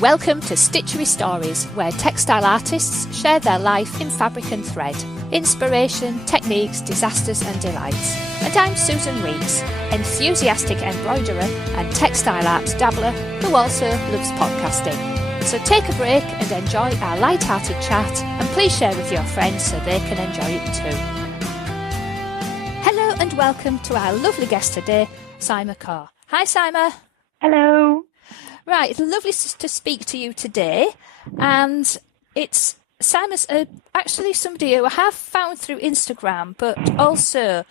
Welcome to Stitchery Stories, where textile artists share their life in fabric and thread, inspiration, techniques, disasters and delights. And I'm Susan Weeks, enthusiastic embroiderer and textile art dabbler who also loves podcasting. So take a break and enjoy our light-hearted chat, and please share with your friends so they can enjoy it too. Hello and welcome to our lovely guest today, Saima Kaur. Hi Saima. Hello. Right, it's lovely to speak to you today, and Saima's actually somebody who I have found through Instagram, but also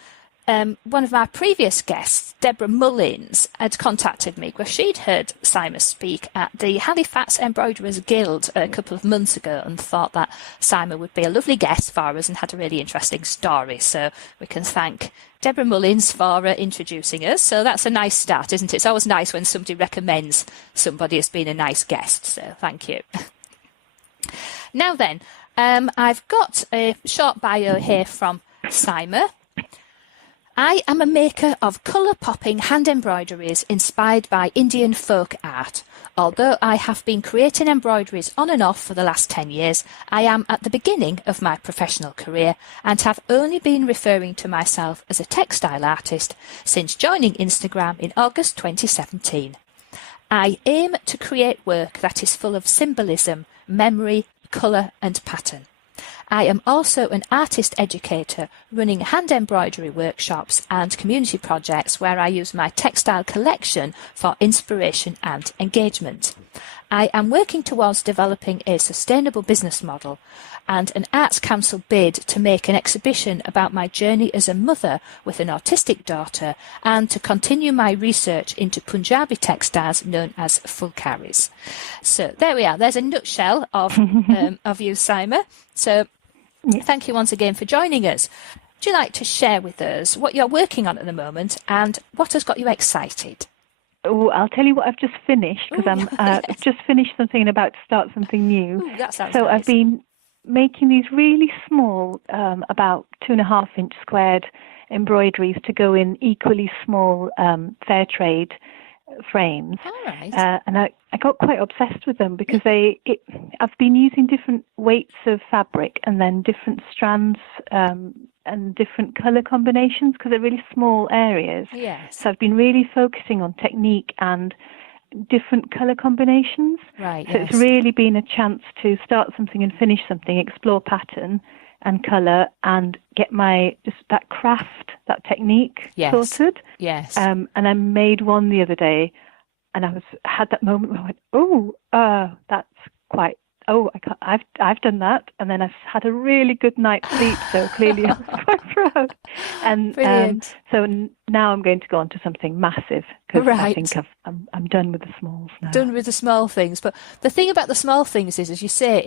one of my previous guests, Deborah Mullins, had contacted me because she'd heard Saima speak at the Halifax Embroiderers Guild a couple of months ago and thought that Saima would be a lovely guest for us and had a really interesting story. So we can thank Deborah Mullins for introducing us. So that's a nice start, isn't it? It's always nice when somebody recommends somebody as being a nice guest. So thank you. Now then, I've got a short bio here from Saima. I am a maker of colour-popping hand embroideries inspired by Indian folk art. Although I have been creating embroideries on and off for the last 10 years, I am at the beginning of my professional career and have only been referring to myself as a textile artist since joining Instagram in August 2017. I aim to create work that is full of symbolism, memory, colour and pattern. I am also an artist educator running hand embroidery workshops and community projects where I use my textile collection for inspiration and engagement. I am working towards developing a sustainable business model and an Arts Council bid to make an exhibition about my journey as a mother with an autistic daughter and to continue my research into Punjabi textiles known as fulkaris. So there we are. There's a nutshell of you, Saima. So thank you once again for joining us. Would you like to share with us what you're working on at the moment and what has got you excited? Oh, I'll tell you what I've just finished because I've just finished something and about to start something new. Ooh, that sounds so nice. I've been making these really small, about 2.5-inch squared embroideries to go in equally small fair trade frames. All right. And I got quite obsessed with them because I've been using different weights of fabric and then different strands and different colour combinations because they're really small areas. Yes. So I've been really focusing on technique and different colour combinations. Right. So yes. it's really been a chance to start something and finish something, explore pattern and colour and get just that craft, that technique sorted. Yes. And I made one the other day and had that moment where I went, that's quite, I've done that. And then I've had a really good night's sleep, so clearly I was quite proud. And so now I'm going to go on to something massive because I think I'm done with the smalls now. Done with the small things. But the thing about the small things is, as you say,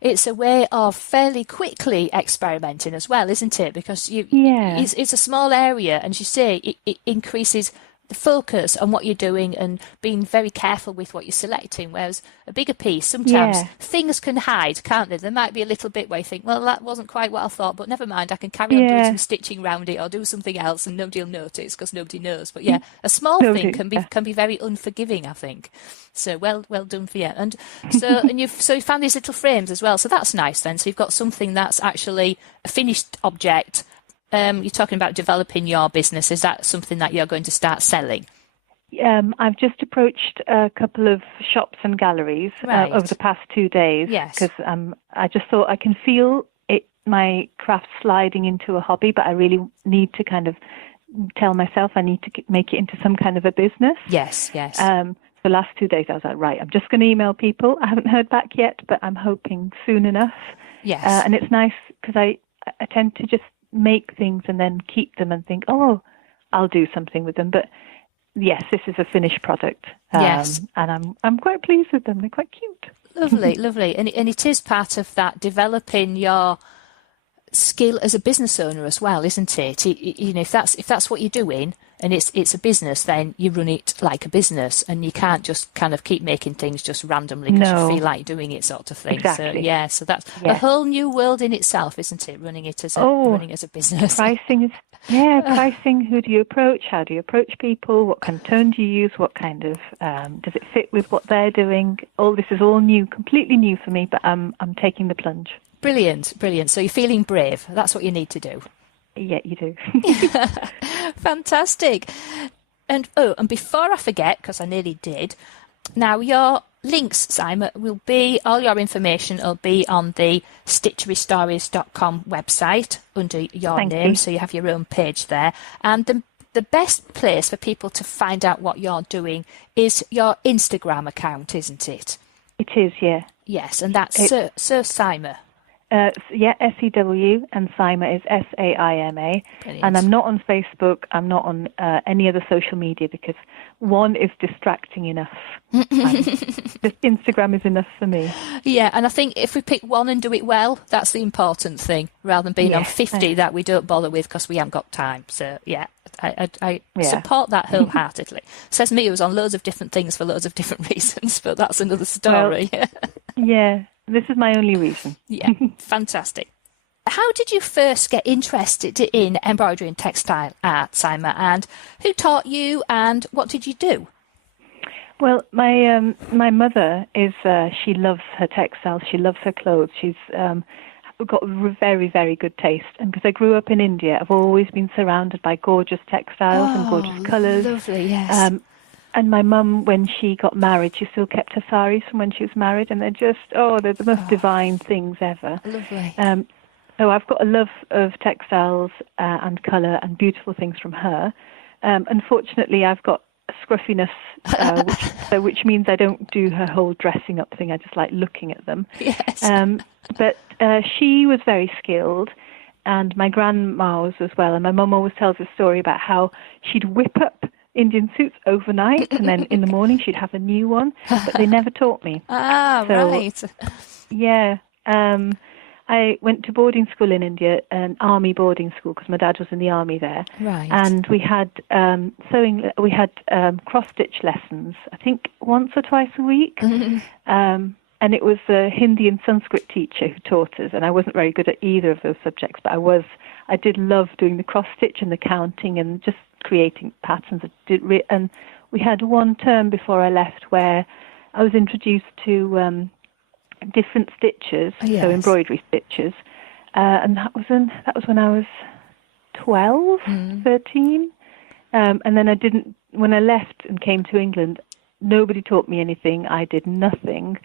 it's a way of fairly quickly experimenting as well, isn't it? Because it's a small area, and as you say, it increases the focus on what you're doing and being very careful with what you're selecting, whereas a bigger piece, sometimes things can hide, can't they? There might be a little bit where you think, well, that wasn't quite what I thought, but never mind, I can carry on doing some stitching around it or do something else and nobody will notice because nobody knows. But a small thing can be very unforgiving, I think. So well done for you. And so you found these little frames as well, so that's nice then. So you've got something that's actually a finished object. You're talking about developing your business. Is that something that you're going to start selling? I've just approached a couple of shops and galleries over the past 2 days. Yes. Because I just thought I can feel my craft sliding into a hobby, but I really need to kind of tell myself I need to make it into some kind of a business. Yes. The last 2 days I was like, right, I'm just going to email people. I haven't heard back yet, but I'm hoping soon enough. Yes. And it's nice because I tend to just make things and then keep them and think, I'll do something with them. But yes, this is a finished product. Yes. And I'm quite pleased with them. They're quite cute. Lovely. And it is part of that developing your skill as a business owner as well, isn't it? If that's what you're doing and it's a business, then you run it like a business, and you can't just kind of keep making things just randomly because you feel like doing it, sort of thing. Exactly. So that's a whole new world in itself, isn't it? Running it as a business. Pricing is pricing. Who do you approach? How do you approach people? What kind of tone do you use? What kind of does it fit with what they're doing? All this is all new, completely new for me, but I'm taking the plunge. Brilliant. So you're feeling brave. That's what you need to do. Yeah, you do. Fantastic. And before I forget, because I nearly did, now your links, Saima, all your information will be on the stitcherystories.com website under your name, so you have your own page there. And the best place for people to find out what you're doing is your Instagram account, isn't it? It is, yeah. Yes, and that's Sir Saima. SEW, and Saima is SAIMA. Brilliant. And I'm not on Facebook. I'm not on any other social media because one is distracting enough. Just Instagram is enough for me. Yeah, and I think if we pick one and do it well, that's the important thing, rather than being on 50 that we don't bother with because we haven't got time. So, yeah, I support that wholeheartedly. Says me, who's on loads of different things for loads of different reasons, but that's another story. Well, yeah. This is my only reason. Yeah, fantastic. How did you first get interested in embroidery and textile art, Saima, and who taught you and what did you do? Well, my mother is, she loves her textiles, she loves her clothes, she's got very, very good taste. And because I grew up in India, I've always been surrounded by gorgeous textiles and gorgeous colours. Lovely, yes. And my mum, when she got married, she still kept her saris from when she was married, and they're just, they're the most divine things ever. Lovely. So I've got a love of textiles and colour and beautiful things from her. Unfortunately, I've got a scruffiness, which means I don't do her whole dressing up thing. I just like looking at them. Yes. But she was very skilled, and my grandma was as well. And my mum always tells a story about how she'd whip up Indian suits overnight, and then in the morning she'd have a new one, but they never taught me. Right. Yeah. I went to boarding school in India, an army boarding school, because my dad was in the army there. Right. And we had sewing, we had cross-stitch lessons, I think once or twice a week. And it was a Hindi and Sanskrit teacher who taught us, and I wasn't very good at either of those subjects, but I did love doing the cross-stitch and the counting and just creating patterns. And we had one term before I left where I was introduced to different stitches, so embroidery stitches, and that was when I was 12, 13, and then when I left and came to England, nobody taught me anything. I did nothing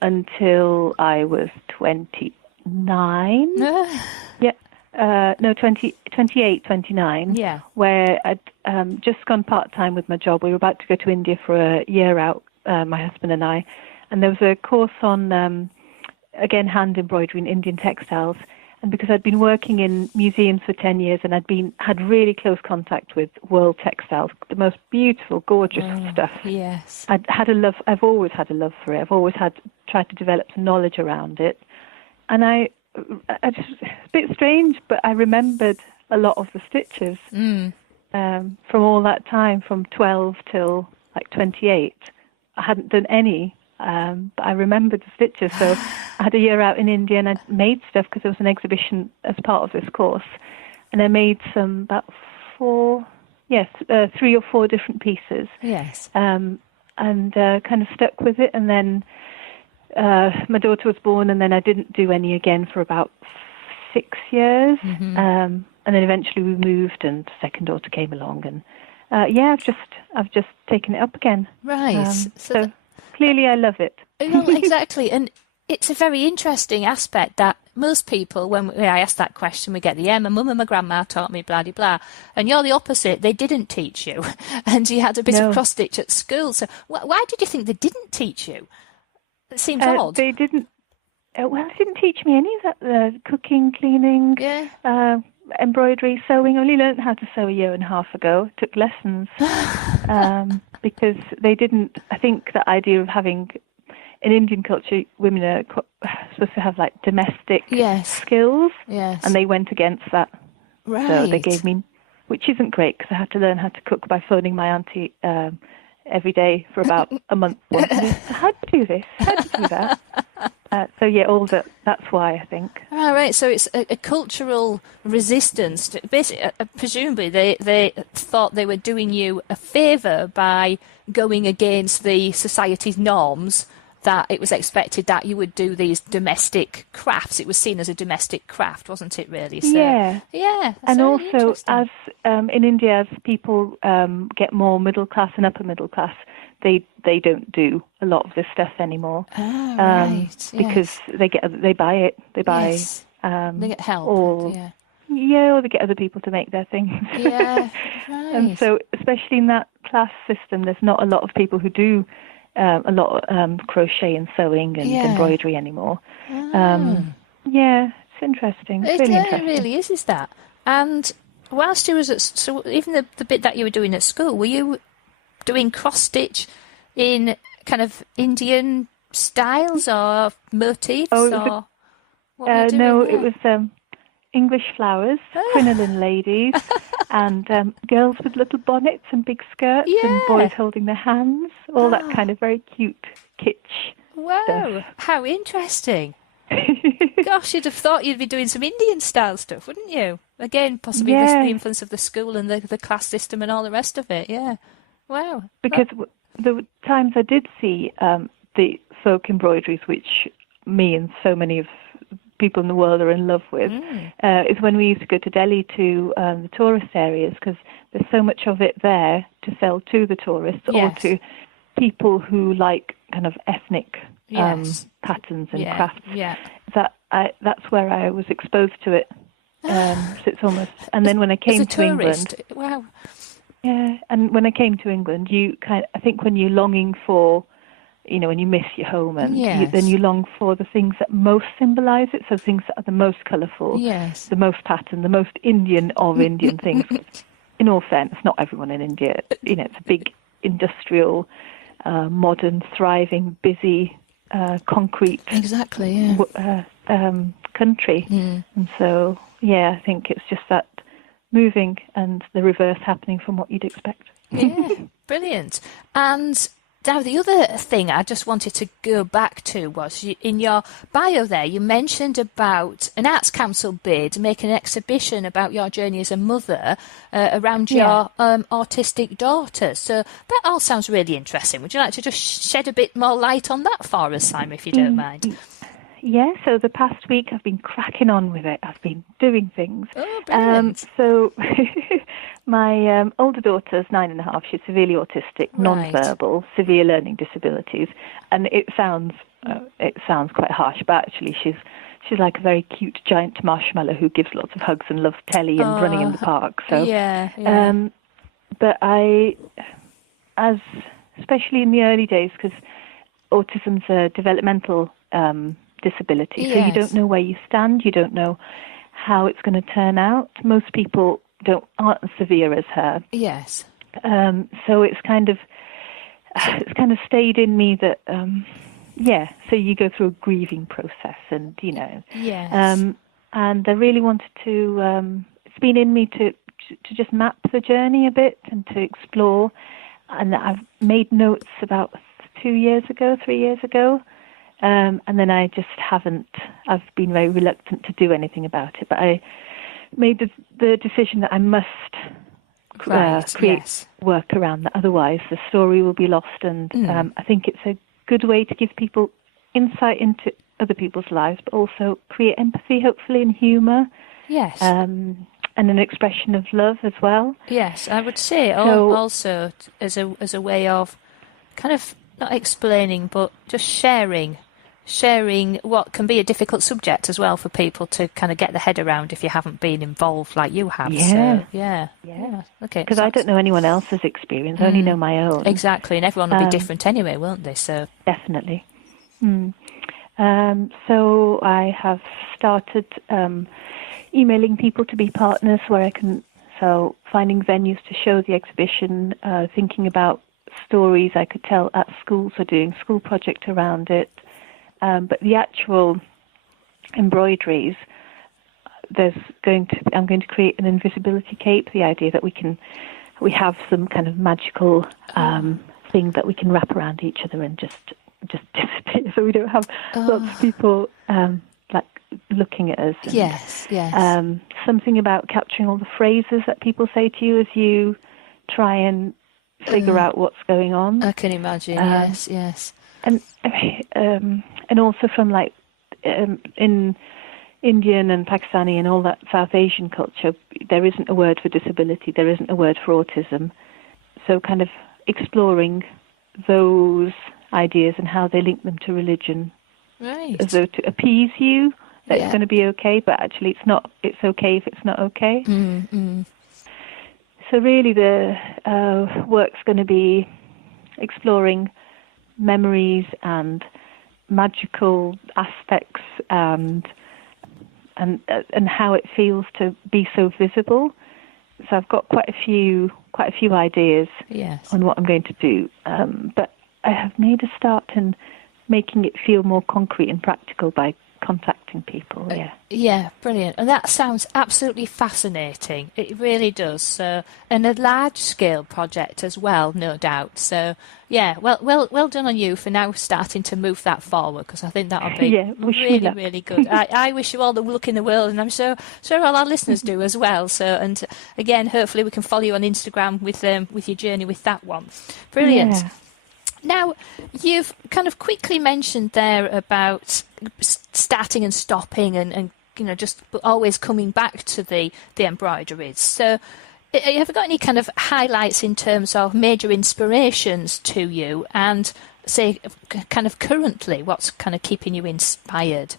until I was 29. 28, 29, where I'd just gone part-time with my job. We were about to go to India for a year out, my husband and I, and there was a course on, again, hand embroidery in Indian textiles. And because I'd been working in museums for 10 years and had really close contact with world textiles, the most beautiful, gorgeous stuff. Yes. I've always had a love for it. I've always tried to develop some knowledge around it. And I just, it's a bit strange, but I remembered a lot of the stitches from all that time, from 12 till like 28. I hadn't done any. But I remembered the stitches, so I had a year out in India and I made stuff because there was an exhibition as part of this course, and I made about 3 or 4 different pieces. Yes. And kind of stuck with it, and then my daughter was born, and then I didn't do any again for about 6 years, and then eventually we moved, and the second daughter came along, and I've just taken it up again. Right. So clearly I love it. Well, exactly. And it's a very interesting aspect that most people, when I ask that question, we get my mum and my grandma taught me, blah, blah, blah. And you're the opposite. They didn't teach you. And you had a bit of cross-stitch at school. So why did you think they didn't teach you? It seems odd. They didn't. They didn't teach me any of that. Cooking, cleaning, embroidery, sewing. I only learned how to sew a year and a half ago. Took lessons. Because they didn't, I think the idea of having, in Indian culture, women are supposed to have like domestic skills, and they went against that. Right. So they gave me which isn't great because I had to learn how to cook by phoning my auntie every day for about a month. How do you do this? How do you do that? So yeah, that's why I think. All right, so it's a cultural resistance. Basically, presumably, they thought they were doing you a favour by going against the society's norms, that it was expected that you would do these domestic crafts. It was seen as a domestic craft, wasn't it, really? So, yeah. Yeah. And also, as in India, as people get more middle class and upper middle class, they don't do a lot of this stuff anymore. Oh, right. Because they buy it. They buy. Yes. They get help. Or they get other people to make their things. Yeah. Right. And so, especially in that class system, there's not a lot of people who do a lot of crochet and sewing and embroidery anymore. Yeah, it's interesting. It's really interesting. It really is that. And whilst you was so even the bit that you were doing at school, were you doing cross stitch in kind of Indian styles or motifs? What were you doing no, there? it was English flowers, crinoline ladies, and girls with little bonnets and big skirts, and boys holding their hands, all that kind of very cute kitsch stuff. How interesting. Gosh, you'd have thought you'd be doing some Indian style stuff, wouldn't you? Again, possibly the influence of the school and the class system and all the rest of it, yeah. Wow. Because the times I did see the folk embroideries, which me and so many of people in the world are in love with, is when we used to go to Delhi to the tourist areas, because there's so much of it there to sell to the tourists or to people who like kind of ethnic patterns and crafts. Yeah. That's where I was exposed to it. So it's almost, and then when I came to England, wow. Yeah, and when I came to England, I think when you're longing for, when you miss your home, and then you long for the things that most symbolise it, so things that are the most colourful, the most patterned, the most Indian of Indian things. In all fairness, not everyone in India, it's a big industrial, modern, thriving, busy, concrete country. And so, I think it's just that moving and the reverse happening from what you'd expect. Yeah, brilliant. And now the other thing I just wanted to go back to was in your bio there, you mentioned about an Arts Council bid, making an exhibition about your journey as a mother around your autistic daughter. So that all sounds really interesting. Would you like to just shed a bit more light on that for us, Saima, if you don't mind? Yeah, so the past week I've been cracking on with it. I've been doing things. Oh, brilliant. So my older daughter's 9.5. She's severely autistic, non-verbal, severe learning disabilities. And it sounds quite harsh, but actually she's like a very cute giant marshmallow who gives lots of hugs and loves telly and running in the park. So, but especially in the early days, because autism's a developmental disability, so you don't know where you stand, you don't know how it's going to turn out. Most people aren't as severe as her. Yes. So it's kind of stayed in me that so you go through a grieving process, and and I really wanted to. It's been in me to just map the journey a bit and to explore, and I've made notes about 3 years ago. And then I just haven't. I've been very reluctant to do anything about it. But I made the decision that I must create work around that. Otherwise, the story will be lost. And I think it's a good way to give people insight into other people's lives, but also create empathy, hopefully, and humour. Yes. And an expression of love as well. Yes, I would say also as a way of kind of not explaining, but just sharing what can be a difficult subject as well for people to kind of get their head around if you haven't been involved like you have. Yeah. So, yeah. Okay. Because I don't know anyone else's experience. I only know my own. Exactly, and everyone will be different anyway, won't they? So definitely. So I have started emailing people to be partners where I can. So finding venues to show the exhibition, thinking about stories I could tell at school, so doing school project around it. But the actual embroideries, I'm going to create an invisibility cape. The idea that we have some kind of magical thing that we can wrap around each other and just disappear, so we don't have lots of people like looking at us. And, yes. Something about capturing all the phrases that people say to you as you try and figure out what's going on. I can imagine. Yes. And also from like in Indian and Pakistani and all that South Asian culture, there isn't a word for disability, there isn't a word for autism. So kind of exploring those ideas and how they link them to religion. Right. As though to appease you, that it's going to be okay, but actually it's not. It's okay if it's not okay. So really the work's going to be exploring memories and magical aspects and how it feels to be so visible. So I've got quite a few ideas on what I'm going to do, but I have made a start in making it feel more concrete and practical by contacting people. Yeah, brilliant. And that sounds absolutely fascinating. It really does. So, and a large-scale project as well, no doubt. So, yeah, well done on you for now starting to move that forward, because I think that'll be really good. I wish you all the luck in the world, and I'm sure all our listeners do as well. So, and again, hopefully we can follow you on Instagram with your journey with that one. Brilliant. Yeah. Now, you've kind of quickly mentioned there about starting and stopping and just always coming back to the embroideries. So have you got any kind of highlights in terms of major inspirations to you and, say, kind of currently, what's kind of keeping you inspired?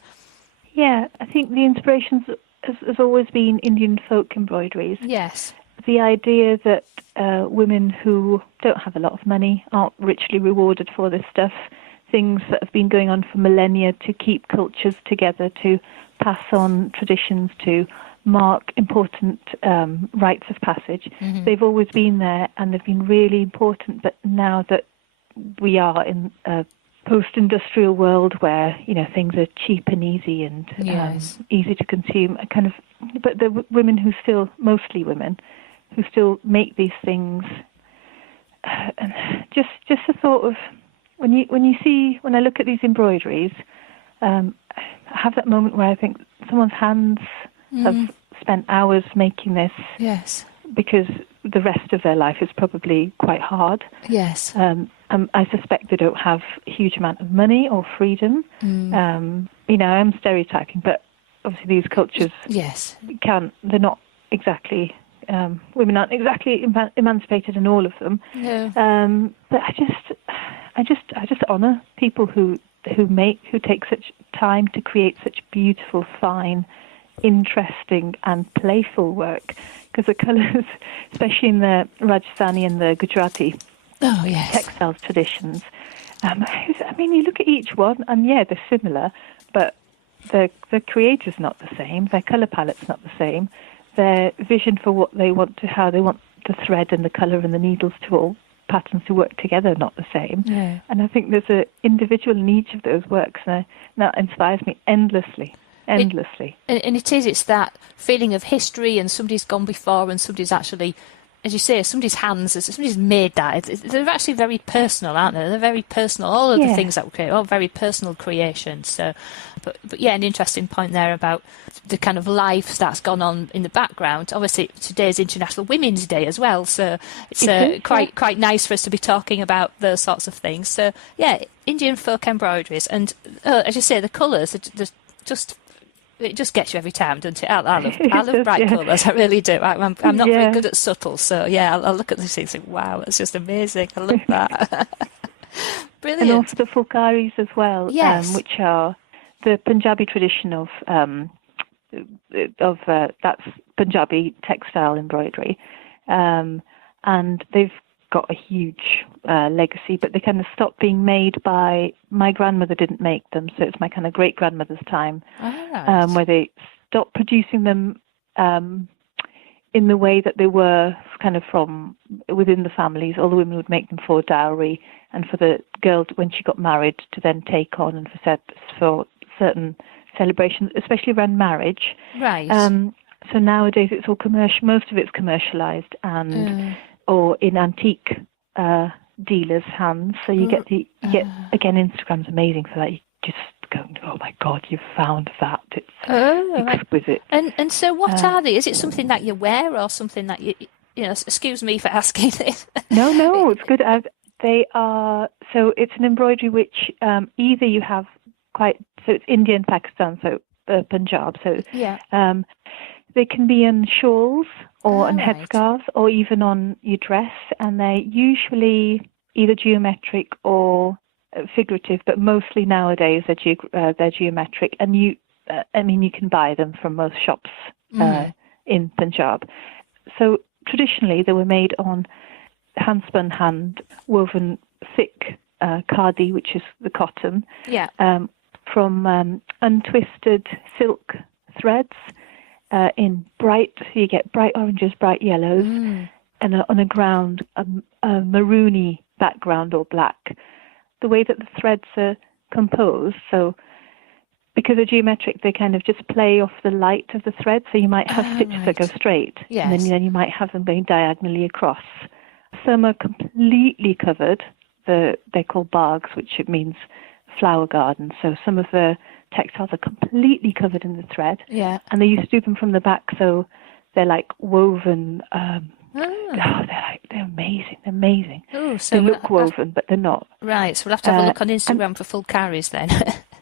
Yeah, I think the inspirations has always been Indian folk embroideries. Yes. The idea that women who don't have a lot of money aren't richly rewarded for this stuff, things that have been going on for millennia to keep cultures together, to pass on traditions, to mark important rites of passage. They've always been there and they've been really important, but now that we are in a post-industrial world where things are cheap and easy and easy to consume, but the women who still, mostly women, who still make these things, and just the thought of when I look at these embroideries, I have that moment where I think someone's hands have spent hours making this, because the rest of their life is probably quite hard. Yes. I suspect they don't have a huge amount of money or freedom. I'm stereotyping, but obviously these cultures they're not exactly. Women aren't exactly emancipated in all of them. No. But I just honour people who take such time to create such beautiful, fine, interesting, and playful work. Because the colours, especially in the Rajasthani and the Gujarati textiles traditions, you look at each one, and they're similar, but the creator's not the same. Their colour palette's not the same. Their vision for how they want the thread and the colour and the needles to all patterns to work together not the same. Yeah. And I think there's an individual in each of those works, and that inspires me endlessly. It's that feeling of history, and somebody's gone before and somebody's actually, as you say, somebody's made that. They're actually very personal, aren't they? They're very personal. All of the things that we create, all very personal creations. So, but an interesting point there about the kind of life that's gone on in the background. Obviously, today's International Women's Day as well, so it's quite nice for us to be talking about those sorts of things. So, Indian folk embroideries, and as you say, the colours are just. It just gets you every time, doesn't it? I love bright colours. I really do. I'm not very good at subtle, so I'll look at these things and think, wow, that's just amazing. I love that. Brilliant. And also the fulkaris as well, which are the Punjabi tradition of that's Punjabi textile embroidery, and they've got a huge legacy, but they kind of stopped being made by my grandmother. Didn't make them, so it's my kind of great grandmother's time, where they stopped producing them in the way that they were kind of from within the families. All the women would make them for dowry and for the girl when she got married to then take on, and for certain celebrations, especially around marriage. Right. So nowadays it's all commercial. Most of it's commercialized and or in antique dealers' hands. So you get again, Instagram's amazing for that. You just go, oh my God, you've found that. It's exquisite. And so what are they? Is it something that you wear or something that you know, excuse me for asking this. No, it's good. They are, so it's an embroidery which either you have so it's India and Pakistan, so Punjab. So they can be on shawls or on headscarves or even on your dress, and they're usually either geometric or figurative, but mostly nowadays they're geometric. And you can buy them from most shops in Punjab. So traditionally they were made on hand-spun, hand-woven thick khadi, which is the cotton, from untwisted silk threads in you get bright oranges, bright yellows, and on a ground, a maroony background or black. The way that the threads are composed, so because they're geometric, they kind of just play off the light of the thread, so you might have stitches that go straight, and then you might have them going diagonally across. Some are completely covered. They're called bargs, which means flower garden. So some of the textiles are completely covered in the thread. Yeah. And they used to do them from the back, so they're like woven. They're amazing. They're amazing. Ooh, so they look woven, but they're not. Right. So we'll have to have a look on Instagram for full carries then.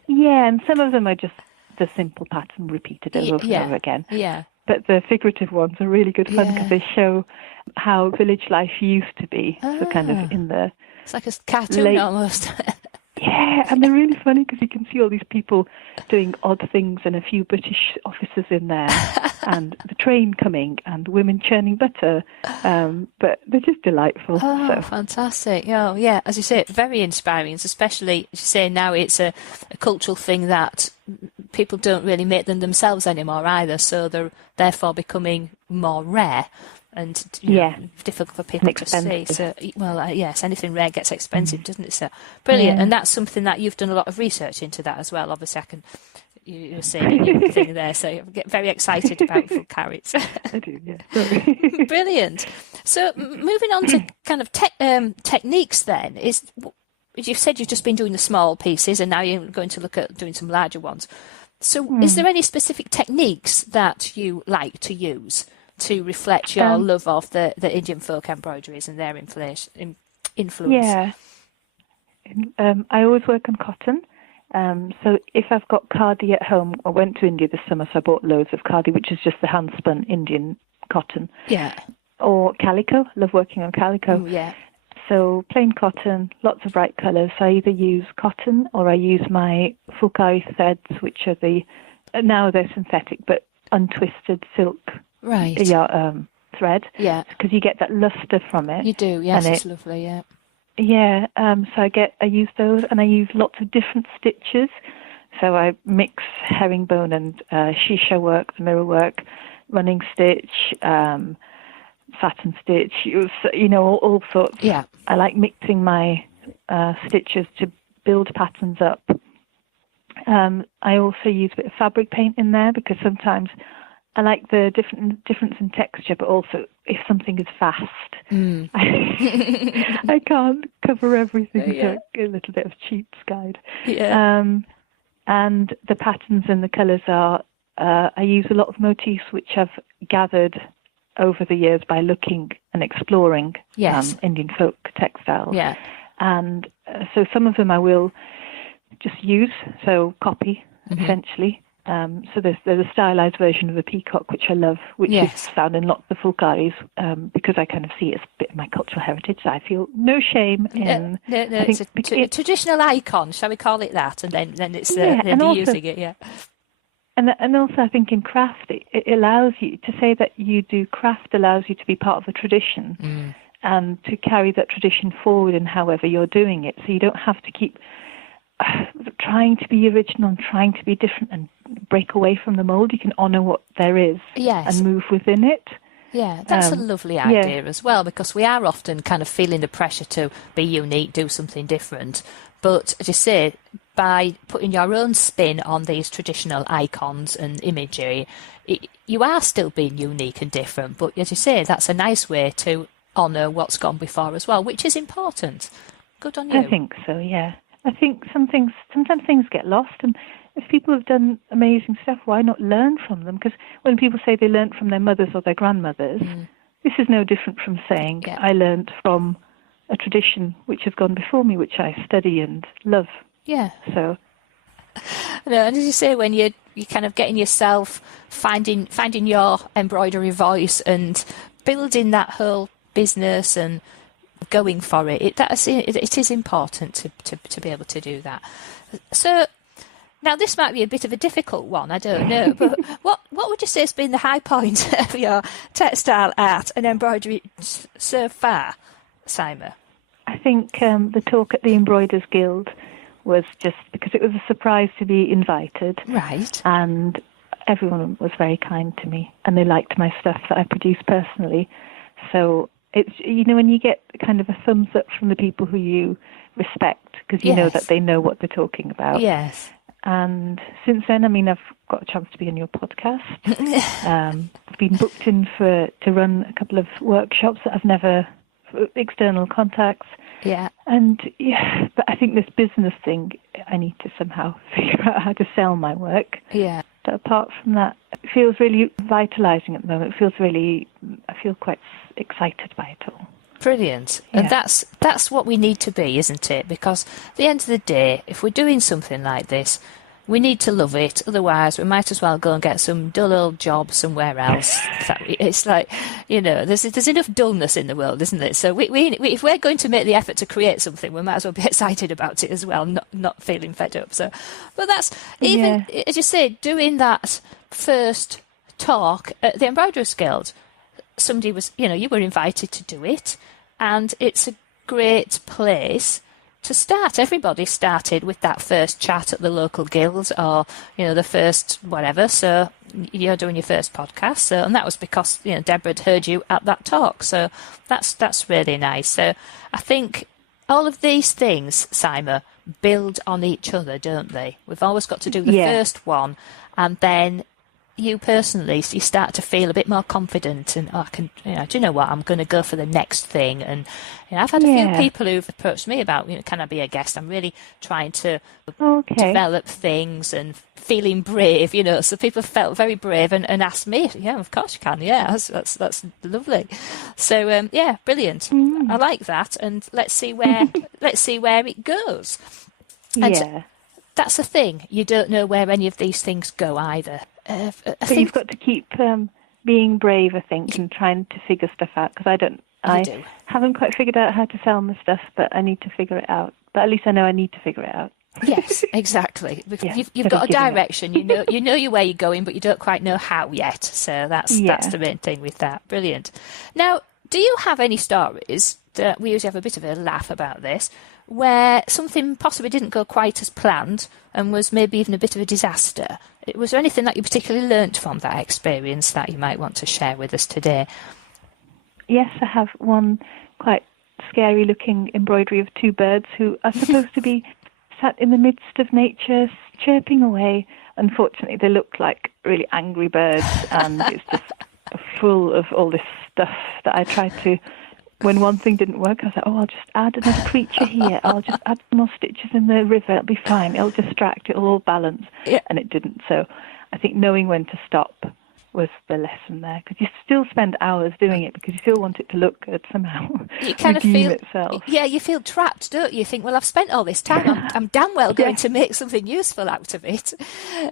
Yeah, and some of them are just the simple pattern repeated over and over again. Yeah. But the figurative ones are really good fun because they show how village life used to be. So kind of in the... It's like a cartoon almost. Yeah, and they're really funny because you can see all these people doing odd things and a few British officers in there and the train coming and women churning butter. But they're just delightful. Oh, fantastic. Oh, yeah, as you say, very inspiring, especially, as you say, now it's a cultural thing that people don't really make them themselves anymore either, so they're therefore becoming more rare. And difficult for people to see. So, yes, anything rare gets expensive, doesn't it? So, brilliant. And that's something that you've done a lot of research into that as well. Obviously, you were saying your thing there, so I get very excited about full carrots. I do, yeah. Brilliant. So, moving on to kind of techniques then, you've said you've just been doing the small pieces and now you're going to look at doing some larger ones. So, is there any specific techniques that you like to use to reflect your love of the Indian folk embroideries and their influence? Yeah. I always work on cotton. So if I've got khadi at home, I went to India this summer, so I bought loads of khadi, which is just the hand-spun Indian cotton. Yeah. Or calico. Love working on calico. Ooh, yeah. So plain cotton, lots of bright colours. So I either use cotton or I use my fulkari threads, which are now they're synthetic, but untwisted silk. Right. Thread. Yeah. Because you get that luster from it. You do, yes, it's lovely, yeah. Yeah, so I use those, and I use lots of different stitches. So I mix herringbone and shisha work, the mirror work, running stitch, satin stitch, all sorts. Yeah. I like mixing my stitches to build patterns up. I also use a bit of fabric paint in there because sometimes I like the difference in texture, but also if something is fast, I can't cover everything. So a little bit of cheap's guide. Yeah. And the patterns and the colours are, I use a lot of motifs which I've gathered over the years by looking and exploring Indian folk textiles. Yeah. And so some of them I will just use, so copy, essentially. So there's a stylized version of the peacock, which I love, which is found in lots of fulkaris, because I kind of see it as a bit of my cultural heritage. So I feel no shame in... No, it's a traditional icon, shall we call it that? And then it's using it, yeah. And also I think in craft, it allows you to say that you do craft, allows you to be part of a tradition and to carry that tradition forward in however you're doing it. So you don't have to keep trying to be original and trying to be different and break away from the mold. You can honour what there is and move within it. Yeah, that's a lovely idea as well, because we are often kind of feeling the pressure to be unique, do something different. But as you say, by putting your own spin on these traditional icons and imagery, you are still being unique and different. But as you say, that's a nice way to honour what's gone before as well, which is important. Good on you. I think so, yeah. I think sometimes things get lost, and if people have done amazing stuff, why not learn from them? Because when people say they learned from their mothers or their grandmothers, this is no different from saying I learned from a tradition which has gone before me, which I study and love. Yeah. So, no, and as you say, when you're kind of getting yourself, finding your embroidery voice and building that whole business and going for it, it is important to be able to do that. So now this might be a bit of a difficult one, I don't know, but what would you say has been the high point of your textile art and embroidery so far, Saima? I think the talk at the Embroiderers Guild was just because it was a surprise to be invited. Right. And everyone was very kind to me, and they liked my stuff that I produce personally. So it's, when you get kind of a thumbs up from the people who you respect, because you know that they know what they're talking about. Yes. And since then, I've got a chance to be on your podcast. I've been booked in to run a couple of workshops that I've never, external contacts. Yeah. And but I think this business thing, I need to somehow figure out how to sell my work. Yeah. But apart from that, it feels really vitalising at the moment. I feel quite excited by it all. Brilliant. Yeah. And that's what we need to be, isn't it? Because at the end of the day, if we're doing something like this, we need to love it. Otherwise, we might as well go and get some dull old job somewhere else. It's like, there's enough dullness in the world, isn't there? So if we're going to make the effort to create something, we might as well be excited about it as well, not feeling fed up. So, but that's even, as you say, doing that first talk at the Embroiderers Guild. Somebody was, you were invited to do it, and it's a great place to start. Everybody started with that first chat at the local guild, or the first whatever. So you're doing your first podcast, so, and that was because Deborah had heard you at that talk. So that's really nice. So I think all of these things, Saima, build on each other, don't they? We've always got to do the first one, and then you personally, you start to feel a bit more confident, and I can, do you know what, I'm going to go for the next thing. And I've had a few people who've approached me about, can I be a guest? I'm really trying to develop things and feeling brave, So people felt very brave and asked me, of course you can, that's lovely. So brilliant. I like that, and let's see where it goes. And that's the thing, you don't know where any of these things go either. But you've got to keep being brave, I think, and trying to figure stuff out, because I haven't quite figured out how to sell my stuff, but I need to figure it out. But at least I know I need to figure it out. Yes, exactly. You've got a direction. You know where you're going, but you don't quite know how yet. So that's the main thing with that. Brilliant. Now, do you have any stories? We usually have a bit of a laugh about this, where something possibly didn't go quite as planned and was maybe even a bit of a disaster. Was there anything that you particularly learnt from that experience that you might want to share with us today? Yes, I have one quite scary-looking embroidery of two birds who are supposed to be sat in the midst of nature, chirping away. Unfortunately, they look like really angry birds, and it's just full of all this stuff that I tried to... When one thing didn't work, I was like, I'll just add another creature here. I'll just add some more stitches in the river. It'll be fine. It'll distract. It'll all balance. Yeah. And it didn't. So I think knowing when to stop was the lesson there, because you still spend hours doing it because you still want it to look good somehow. You kind of feel itself. Yeah, you feel trapped, don't you? You think, well, I've spent all this time. I'm damn well going to make something useful out of it.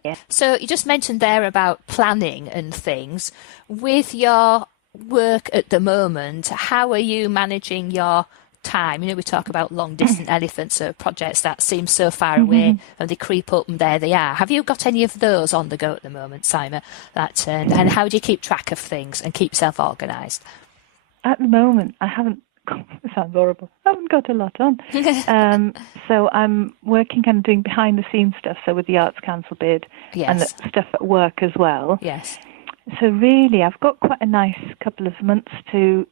Yeah. So you just mentioned there about planning and things. With your work at the moment, how are you managing your time? We talk about long distant elephants, or projects that seem so far away and they creep up and there they are. Have you got any of those on the go at the moment, Saima? And how do you keep track of things and keep yourself organised? At the moment, I haven't. It sounds horrible. I haven't got a lot on. So I'm working, kind of doing behind the scenes stuff. So with the Arts Council bid and the stuff at work as well. Yes. So really, I've got quite a nice couple of months to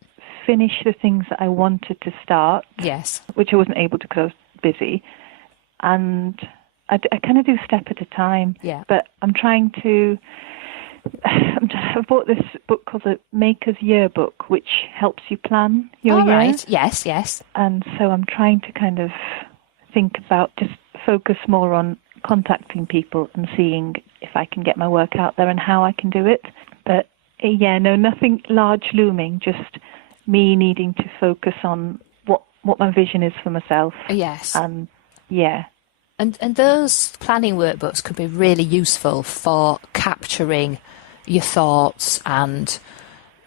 finish the things that I wanted to start. Yes. Which I wasn't able to because I was busy. And I kind of do a step at a time. Yeah. But I'm trying to... I've bought this book called the Maker's Yearbook, which helps you plan your year. Right. Yes, yes. And so I'm trying to kind of think about, just focus more on contacting people and seeing if I can get my work out there and how I can do it. But yeah, no, nothing large looming, just me needing to focus on what my vision is for myself. Yes. Yeah. And those planning workbooks can be really useful for capturing your thoughts and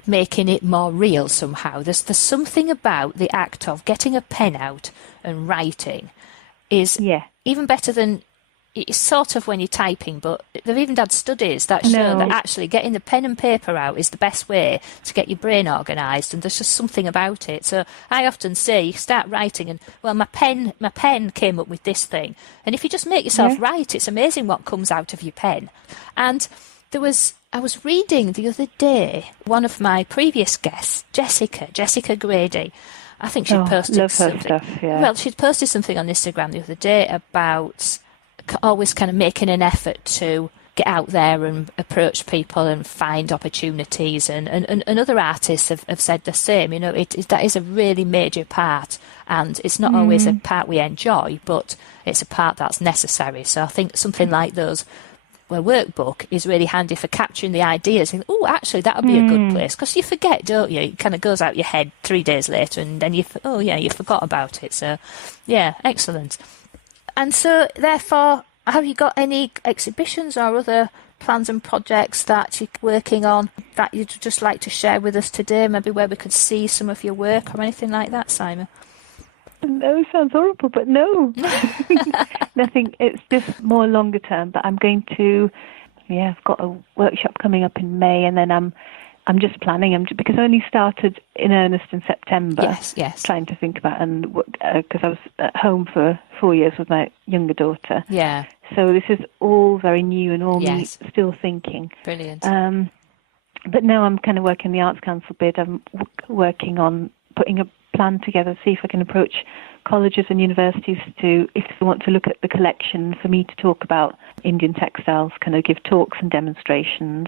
making it more real somehow. There's something about the act of getting a pen out and writing is even better than... It's sort of when you're typing, but they've even had studies that show that actually getting the pen and paper out is the best way to get your brain organised, and there's just something about it. So I often say, you start writing and, well, my pen came up with this thing. And if you just make yourself write, it's amazing what comes out of your pen. And I was reading the other day, one of my previous guests, Jessica Grady. I think she'd posted love her something. stuff, yeah. Well, she'd posted something on Instagram the other day about always kind of making an effort to get out there and approach people and find opportunities, and other artists have said the same. You know, that is a really major part, and it's not always a part we enjoy, but it's a part that's necessary. So I think something like those, well, workbook is really handy for capturing the ideas. And, oh, actually, that would be a good place, because you forget, don't you? It kind of goes out your head 3 days later, and then you forgot about it. So, yeah, excellent. And so, therefore, have you got any exhibitions or other plans and projects that you're working on that you'd just like to share with us today, maybe where we could see some of your work or anything like that, Saima? No, sounds horrible, but no. Nothing. It's just more longer term, but I'm going to... Yeah, I've got a workshop coming up in May, and then I'm just planning. Because I only started in earnest in September. Yes. Trying to think about, and because I was at home for 4 years with my younger daughter. Yeah. So this is all very new and all me still thinking. Brilliant. But no, I'm kind of working the Arts Council bid. I'm working on putting a plan together, see if I can approach colleges and universities to, if they want to look at the collection, for me to talk about Indian textiles, kind of give talks and demonstrations.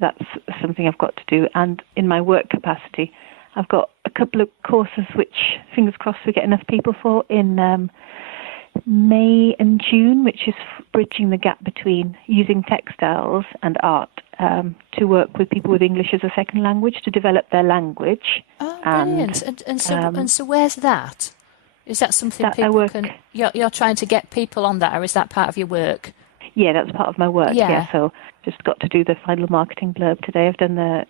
That's something I've got to do. And in my work capacity, I've got a couple of courses which, fingers crossed, we get enough people for in May and June, which is bridging the gap between using textiles and art to work with people with English as a second language to develop their language. Oh, brilliant. And so where's that? Is that something that people can... You're trying to get people on that, or is that part of your work? Yeah, that's part of my work, yeah. So just got to do the final marketing blurb today. I've done the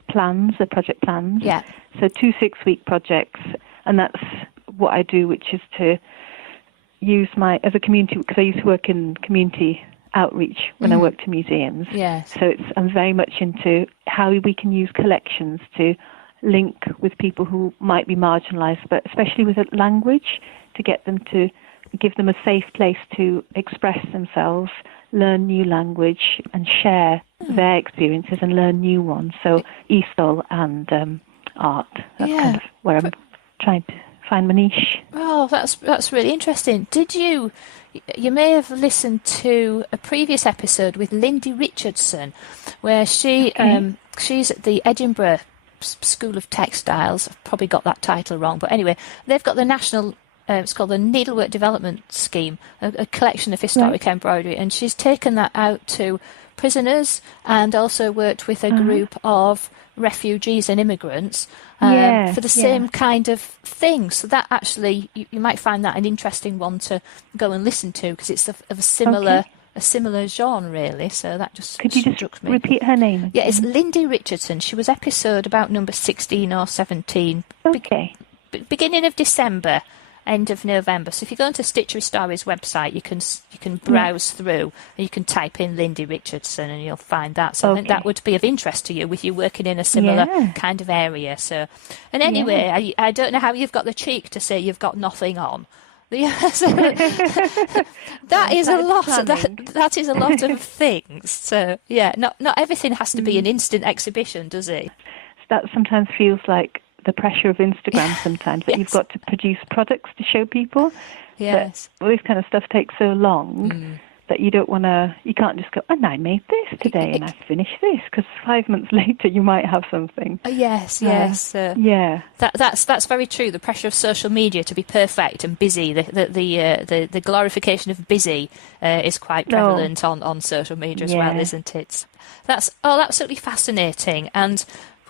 project plans. Yeah. So 2 6-week projects, and that's what I do, which is to use as a community, because I used to work in community outreach when I worked in museums. Yes. So I'm very much into how we can use collections to link with people who might be marginalised, but especially with a language, to get them to give them a safe place to express themselves, learn new language and share their experiences and learn new ones. So ESOL and art, that's kind of where I'm trying to find my niche. Oh, that's really interesting. You may have listened to a previous episode with Lindy Richardson, where she's at the Edinburgh School of Textiles. I've probably got that title wrong, but anyway, they've got the national... it's called the Needlework Development Scheme, a collection of historic embroidery, and she's taken that out to prisoners and also worked with a group of refugees and immigrants for the same kind of thing. So that actually, you might find that an interesting one to go and listen to, because it's of a similar genre, really. So that just Could you just repeat her name? Yeah, it's Lindy Richardson. She was episode about number 16 or 17. Okay. Beginning of December. End of November. So if you go onto Stitchery Stories website, you can browse through and you can type in Lindy Richardson and you'll find that. So I think that would be of interest to you with you working in a similar kind of area. So, and anyway, I don't know how you've got the cheek to say you've got nothing on. Yeah, so that is a lot. That is a lot of things. So yeah, not everything has to be an instant exhibition, does it? That sometimes feels like the pressure of Instagram. Sometimes that you've got to produce products to show people. Yes. All this kind of stuff takes so long that you don't want to. You can't just go, and I made this today, and I finished this, because 5 months later you might have something. Yes. Yeah. That's very true. The pressure of social media to be perfect and busy, the glorification of busy is quite prevalent on social media as well, isn't it? That's absolutely fascinating. And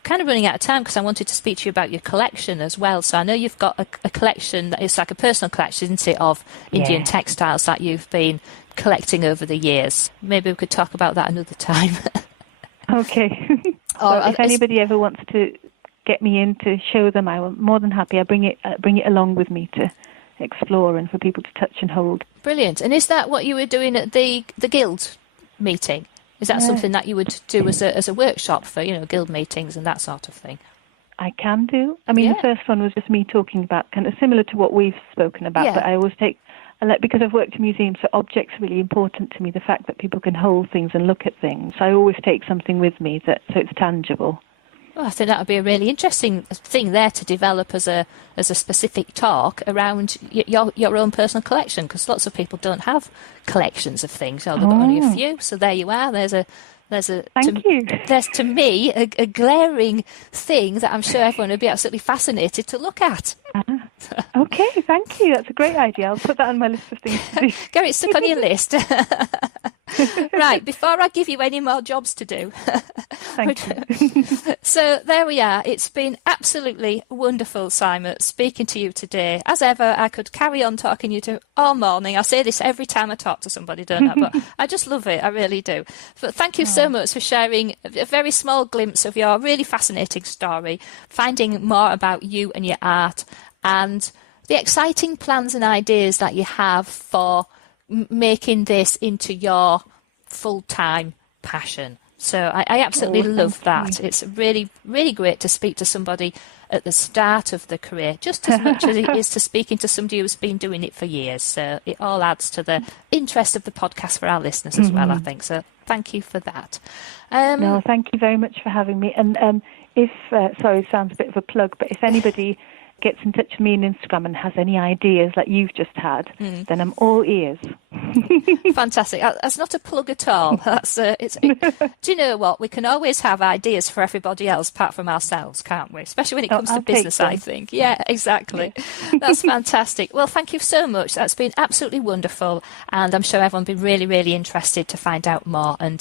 kind of running out of time because I wanted to speak to you about your collection as well. So I know you've got a collection that is like a personal collection, isn't it, of Indian textiles that you've been collecting over the years. Maybe we could talk about that another time. Okay. Well, if anybody ever wants to get me in to show them, I'm more than happy. I bring it along with me to explore and for people to touch and hold. Brilliant. And is that what you were doing at the guild meeting? Is that something that you would do as a workshop for, guild meetings and that sort of thing? I can do. I mean, the first one was just me talking about kind of similar to what we've spoken about, but I always because I've worked in museums, so objects are really important to me, the fact that people can hold things and look at things. So I always take something with me so it's tangible. Well, I think that would be a really interesting thing there to develop as a specific talk around your own personal collection, because lots of people don't have collections of things. They've got only a few. So there you are. There's to me a glaring thing that I'm sure everyone would be absolutely fascinated to look at. Okay, thank you. That's a great idea. I'll put that on my list of things to do. Get it stuck on your list. Right, before I give you any more jobs to do. Thank you. So there we are. It's been absolutely wonderful, Saima, speaking to you today. As ever, I could carry on talking you to all morning. I say this every time I talk to somebody, don't I? But I just love it. I really do. But thank you so much for sharing a very small glimpse of your really fascinating story, finding more about you and your art, and the exciting plans and ideas that you have for making this into your full-time passion. So I absolutely love that. It's really, really great to speak to somebody at the start of the career, just as much as it is to speaking to somebody who's been doing it for years. So it all adds to the interest of the podcast for our listeners as well, I think. So thank you for that. No, thank you very much for having me. And if, sorry, it sounds a bit of a plug, but if anybody gets in touch with me on Instagram and has any ideas like you've just had, then I'm all ears. Fantastic. That's not a plug at all. Do you know what? We can always have ideas for everybody else apart from ourselves, can't we? Especially when it comes to business, I think. Yeah, exactly. That's fantastic. Well, thank you so much. That's been absolutely wonderful. And I'm sure everyone will be really, really interested to find out more. And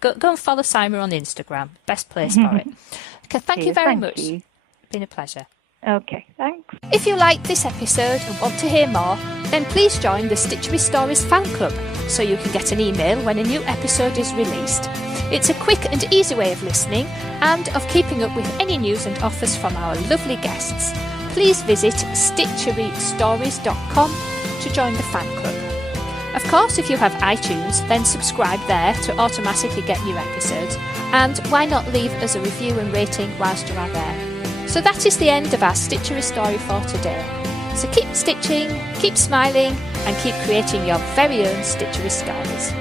go and follow Saima on Instagram. Best place for it. Okay, thank you very much. It's been a pleasure. Okay, thanks. If you liked this episode and want to hear more, then please join the Stitchery Stories fan club so you can get an email when a new episode is released. It's a quick and easy way of listening and of keeping up with any news and offers from our lovely guests. Please visit stitcherystories.com to join the fan club. Of course, if you have iTunes, then subscribe there to automatically get new episodes, and why not leave us a review and rating whilst you are there. So that is the end of our Stitchery story for today. So keep stitching, keep smiling, and keep creating your very own Stitchery stories.